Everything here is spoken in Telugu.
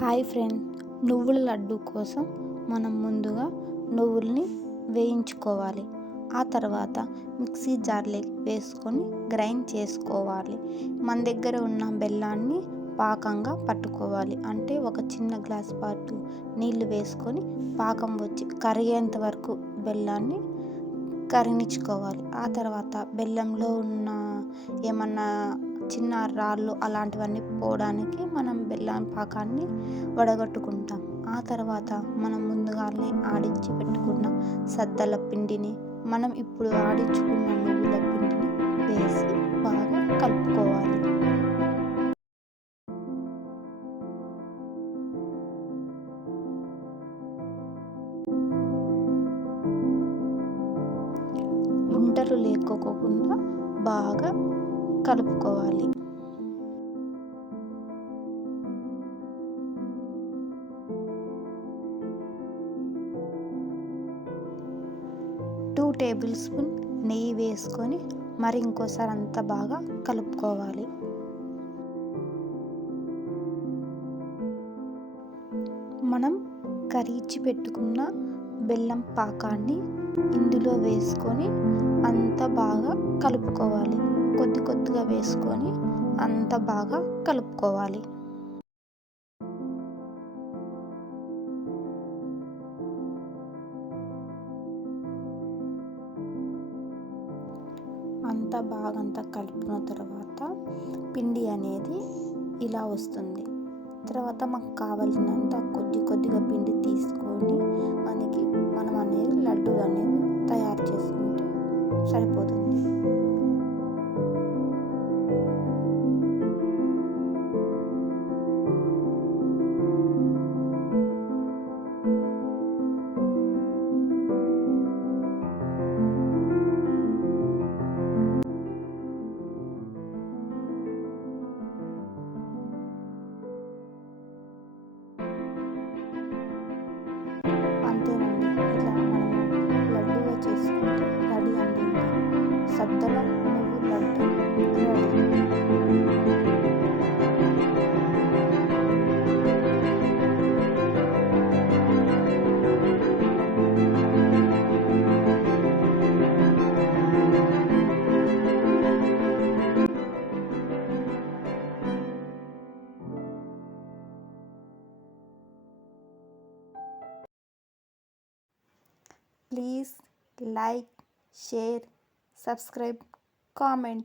హాయ్ ఫ్రెండ్ నువ్వుల లడ్డు కోసం మనం ముందుగా నువ్వుల్ని వేయించుకోవాలి. ఆ తర్వాత మిక్సీ జార్లో వేసుకొని గ్రైండ్ చేసుకోవాలి. మన దగ్గర ఉన్న బెల్లాన్ని పాకంగా పట్టుకోవాలి. అంటే ఒక చిన్న గ్లాస్ పాటు నీళ్ళు వేసుకొని పాకం వచ్చి కరిగేంత వరకు బెల్లాన్ని కరిగించుకోవాలి. ఆ తర్వాత బెల్లంలో ఉన్న ఏమన్నా చిన్న రాళ్ళు అలాంటివన్నీ పోవడానికి మనం బెల్లం పాకాన్ని వడగట్టుకుంటాం. ఆ తర్వాత మనం ముందుగానే ఆడించి పెట్టుకున్న సద్దల పిండిని మనం ఇప్పుడు ఆడించుకున్న నువ్వుల పిండిని వేసి బాగా కలుపుకోవాలి. గుంటలు లేకోకుండా బాగా కలుపుకోవాలి. టూ టేబుల్ స్పూన్ నెయ్యి వేసుకొని మరి ఇంకోసారి అంతా బాగా కలుపుకోవాలి. మనం కరిచి పెట్టుకున్న బెల్లం పాకాన్ని ఇందులో వేసుకొని అంత బాగా కలుపుకోవాలి. వేసుకొని అంత బాగా కలుపుకోవాలి. అంతా బాగా అంతా కలుపుకున్న తర్వాత పిండి అనేది ఇలా వస్తుంది. తర్వాత మాకు కావలసినంత కొద్ది కొద్దిగా పిండి తీసుకొని మనకి మనం అనేది లడ్డూలు అనేది తయారు చేసుకుంటే సరిపోతుంది. Please like, share, subscribe, comment.